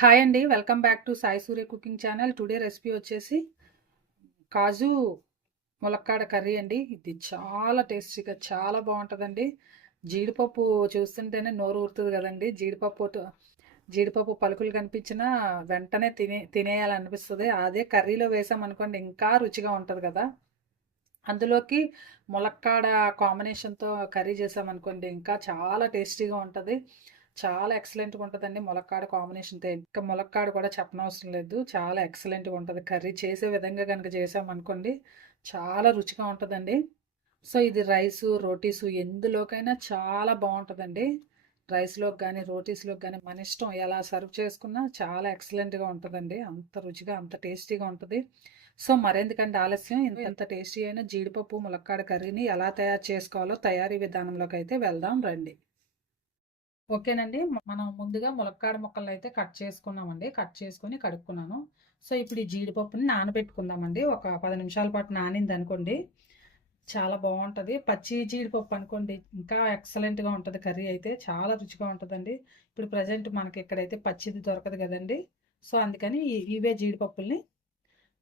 Hi అండి welcome back to Sai Surya cooking channel today recipe వచ్చేసి కాజు ములక్కాడ కర్రీ అండి. ఇది చాలా టేస్టీగా చాలా బాగుంటుందండి. జీడిపప్పు చూస్తుంటేనే నోరు ఊరుతుంది కదండి. జీడిపప్పు జీడిపప్పు పలుకులు కనిపించినా వెంటనే తినే తినేయాలనిపిస్తుంది. అదే కర్రీలో వేసామనుకోండి ఇంకా రుచిగా ఉంటుంది కదా. అందులోకి ములక్కాడ కాంబినేషన్తో కర్రీ చేసామనుకోండి ఇంకా చాలా టేస్టీగా ఉంటుంది. చాలా ఎక్సలెంట్గా ఉంటుందండి. ములక్కాడ కాంబినేషన్తో ఇంకా ములక్కాడ కూడా చెప్పనవసరం లేదు. చాలా ఎక్సలెంట్గా ఉంటుంది. కర్రీ చేసే విధంగా కనుక చేసామనుకోండి చాలా రుచిగా ఉంటుందండి. సో ఇది రైసు రోటీసు ఎందులోకైనా చాలా బాగుంటుందండి. రైస్లోకి కానీ రోటీస్లోకి కానీ మన ఇష్టం ఎలా సర్వ్ చేసుకున్నా చాలా ఎక్సలెంట్గా ఉంటుందండి. అంత రుచిగా అంత టేస్టీగా ఉంటుంది. సో మరెందుకంటే ఆలస్యం? ఇంత ఎంత టేస్టీ అయిన జీడిపప్పు ములక్కాడ కర్రీని ఎలా తయారు చేసుకోవాలో తయారీ విధానంలోకి అయితే వెళ్దాం రండి. ఓకేనండి. మనం ముందుగా ములక్కాడ ముక్కలు అయితే కట్ చేసుకున్నామండి. కట్ చేసుకొని కడుక్కున్నాను. సో ఇప్పుడు ఈ జీడిపప్పుని నానబెట్టుకుందామండి. ఒక పది నిమిషాల పాటు నానింది అనుకోండి చాలా బాగుంటుంది. పచ్చి జీడిపప్పు అనుకోండి ఇంకా ఎక్సలెంట్గా ఉంటుంది కర్రీ అయితే. చాలా రుచిగా ఉంటుందండి. ఇప్పుడు ప్రజెంట్ మనకి ఇక్కడైతే పచ్చిది దొరకదు కదండి. సో అందుకని ఇవే జీడిపప్పుల్ని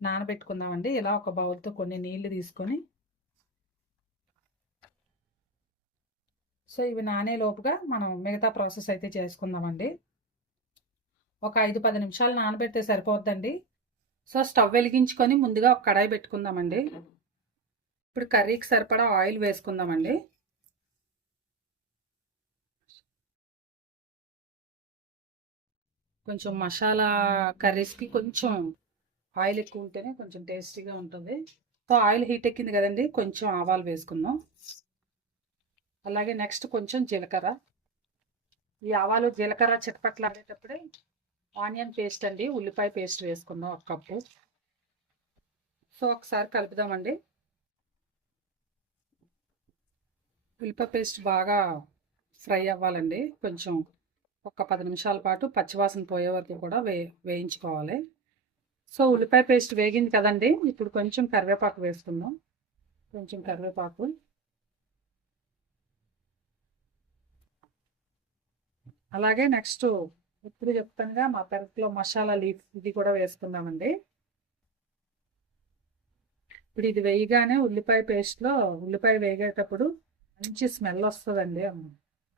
నానబెట్టుకుందామండి. ఇలా ఒక బౌల్తో కొన్ని నీళ్ళు తీసుకొని సో ఇవి నానే లోపుగా మనం మిగతా ప్రాసెస్ అయితే చేసుకుందామండి. ఒక ఐదు పది నిమిషాలు నానబెడితే సరిపోద్దండి. సో స్టవ్ వెలిగించుకొని ముందుగా ఒక కడాయి పెట్టుకుందామండి. ఇప్పుడు కర్రీకి సరిపడా ఆయిల్ వేసుకుందామండి. కొంచెం మసాలా కర్రీస్కి కొంచెం ఆయిల్ ఎక్కువ ఉంటేనే కొంచెం టేస్టీగా ఉంటుంది. సో ఆయిల్ హీట్ ఎక్కింది కదండి కొంచెం ఆవాలు వేసుకుందాం. అలాగే నెక్స్ట్ కొంచెం జీలకర్ర. ఈ ఆవాలు జీలకర్ర చిటపట్లు ఆడేటప్పుడే ఆనియన్ పేస్ట్ అండి ఉల్లిపాయ పేస్ట్ వేసుకుందాం ఒక కప్పు. సో ఒకసారి కలుపుదామండి. ఉల్లిపాయ పేస్ట్ బాగా ఫ్రై అవ్వాలండి. కొంచెం ఒక పది నిమిషాల పాటు పచ్చివాసన పోయే వరకు కూడా వే వేయించుకోవాలి. సో ఉల్లిపాయ పేస్ట్ వేగింది కదండి. ఇప్పుడు కొంచెం కరివేపాకు వేసుకుందాం. కొంచెం కరివేపాకు. అలాగే నెక్స్ట్ ఇప్పుడు చెప్తానుగా మా పెరట్లో మసాలా లీఫ్ ఇది కూడా వేసుకుందామండి. ఇప్పుడు ఇది వేయగానే ఉల్లిపాయ పేస్ట్లో ఉల్లిపాయ వేగేటప్పుడు మంచి స్మెల్ వస్తుందండి.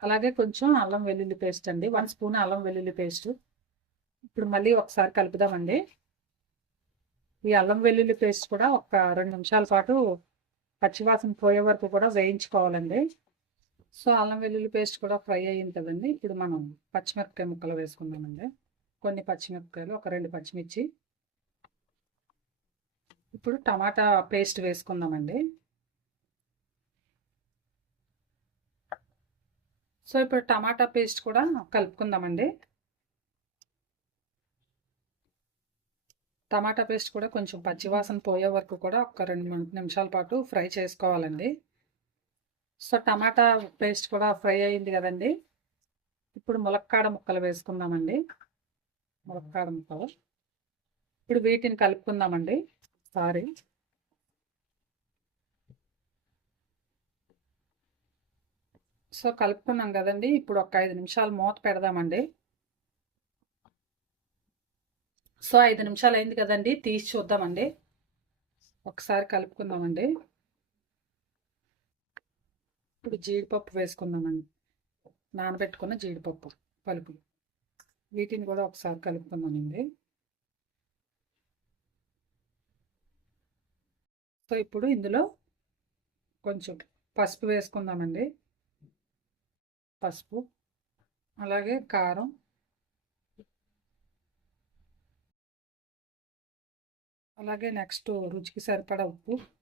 అలాగే కొంచెం అల్లం వెల్లుల్లి పేస్ట్ అండి. వన్ స్పూన్ అల్లం వెల్లుల్లి పేస్ట్. ఇప్పుడు మళ్ళీ ఒకసారి కలుపుదామండి. ఈ అల్లం వెల్లుల్లి పేస్ట్ కూడా ఒక రెండు నిమిషాల పాటు పచ్చివాసన పోయే వరకు కూడా వేయించుకోవాలండి. సో అల్లం వెల్లుల్లి పేస్ట్ కూడా ఫ్రై అయ్యింది కదండి. ఇప్పుడు మనం పచ్చిమిరపకాయ ముక్కలు వేసుకుందామండి. కొన్ని పచ్చిమిరపకాయలు ఒక రెండు పచ్చిమిర్చి. ఇప్పుడు టమాటా పేస్ట్ వేసుకుందామండి. సో ఇప్పుడు టమాటా పేస్ట్ కూడా కలుపుకుందామండి. టమాటా పేస్ట్ కూడా కొంచెం పచ్చివాసన పోయే వరకు కూడా ఒక రెండు మూడు నిమిషాల పాటు ఫ్రై చేసుకోవాలండి. సో టమాటా పేస్ట్ కూడా ఫ్రై అయింది కదండి. ఇప్పుడు ములక్కాడ ముక్కలు వేసుకుందామండి. ములక్కాడ ముక్కలు. ఇప్పుడు వీటిని కలుపుకుందామండి. సారీ సో కలుపుకున్నాం కదండి. ఇప్పుడు ఒక ఐదు నిమిషాలు మూత పెడదామండి. సో ఐదు నిమిషాలు అయింది కదండి. తీసి చూద్దామండి. ఒకసారి కలుపుకుందామండి. ఇప్పుడు జీడిపప్పు వేసుకుందామండి. నానబెట్టుకున్న జీడిపప్పు పలుకులు. వీటిని కూడా ఒకసారి కలుపుకుందామండి. సో ఇప్పుడు ఇందులో కొంచెం పసుపు వేసుకుందామండి. పసుపు అలాగే కారం. అలాగే నెక్స్ట్ రుచికి సరిపడా ఉప్పు.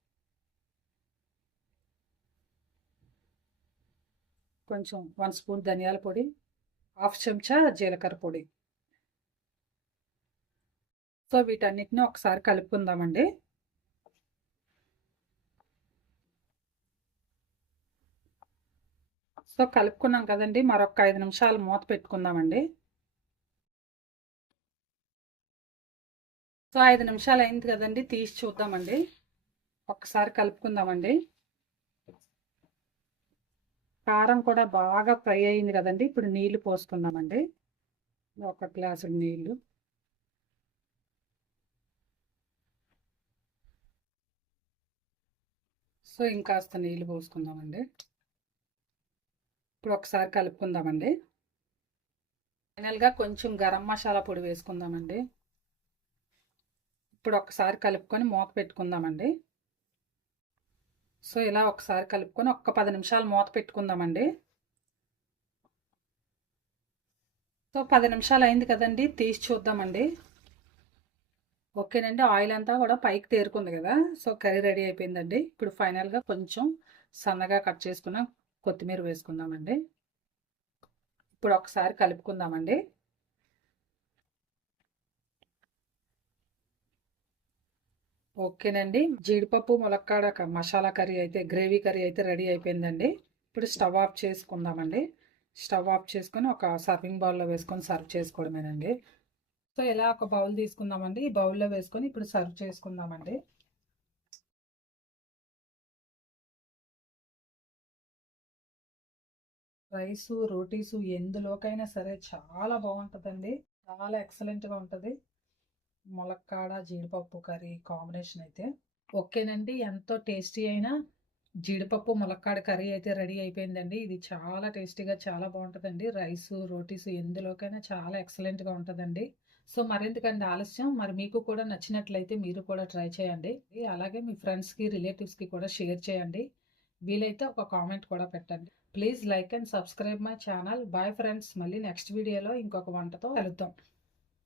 కొంచెం వన్ స్పూన్ ధనియాల పొడి హాఫ్ చెంచా జీలకర్ర పొడి. సో వీటన్నిటిని ఒకసారి కలుపుకుందామండి. సో కలుపుకున్నాం కదండి. మరొక ఐదు నిమిషాలు మూత పెట్టుకుందామండి. సో ఐదు నిమిషాలు అయింది కదండి. తీసి చూద్దామండి. ఒకసారి కలుపుకుందామండి. కారం కూడా బాగా ఫ్రై అయింది కదండి. ఇప్పుడు నీళ్ళు పోసుకుందామండి. ఒక గ్లాసు నీళ్ళు. సో ఇంకాస్త నీళ్ళు పోసుకుందామండి. ఇప్పుడు ఒకసారి కలుపుకుందామండి. ఫైనల్గా కొంచెం గరం మసాలా పొడి వేసుకుందామండి. ఇప్పుడు ఒకసారి కలుపుకొని మూత పెట్టుకుందామండి. సో ఇలా ఒకసారి కలుపుకొని ఒక్క పది నిమిషాలు మూత పెట్టుకుందామండి. సో పది నిమిషాలు అయింది కదండి తీసి చూద్దామండి. ఓకేనండి ఆయిల్ అంతా కూడా పైకి తేరుకుంది కదా సో కర్రీ రెడీ అయిపోయిందండి. ఇప్పుడు ఫైనల్గా కొంచెం సన్నగా కట్ చేసుకున్న కొత్తిమీర వేసుకుందామండి. ఇప్పుడు ఒకసారి కలుపుకుందామండి. ఓకేనండి. జీడిపప్పు ములక్కాడ మసాలా కర్రీ అయితే గ్రేవీ కర్రీ అయితే రెడీ అయిపోయిందండి. ఇప్పుడు స్టవ్ ఆఫ్ చేసుకుందామండి. స్టవ్ ఆఫ్ చేసుకొని ఒక సర్వింగ్ బౌల్లో వేసుకొని సర్వ్ చేసుకోవడమేనండి. సో ఇలా ఒక బౌల్ తీసుకుందామండి. ఈ బౌల్లో వేసుకొని ఇప్పుడు సర్వ్ చేసుకుందామండి. రైసు రోటీసు ఎందులోకైనా సరే చాలా బాగుంటుందండి. చాలా ఎక్సలెంట్గా ఉంటుంది. ములక్కాడ జీడిపప్పు కర్రీ కాంబినేషన్ అయితే ఓకేనండి. ఎంతో టేస్టీ అయినా జీడిపప్పు ములక్కాడ కర్రీ అయితే రెడీ అయిపోయిందండి. ఇది చాలా టేస్టీగా చాలా బాగుంటుందండి. రైసు రోటీసు ఎందులోకైనా చాలా ఎక్సలెంట్గా ఉంటుందండి. సో మరెందుకండి ఆలస్యం? మరి మీకు కూడా నచ్చినట్లయితే మీరు కూడా ట్రై చేయండి. అలాగే మీ ఫ్రెండ్స్కి రిలేటివ్స్కి కూడా షేర్ చేయండి. వీలైతే ఒక కామెంట్ కూడా పెట్టండి. Please like and subscribe my channel. Bye friends. మళ్ళీ నెక్స్ట్ వీడియోలో ఇంకొక వంటతో కలుద్దాం.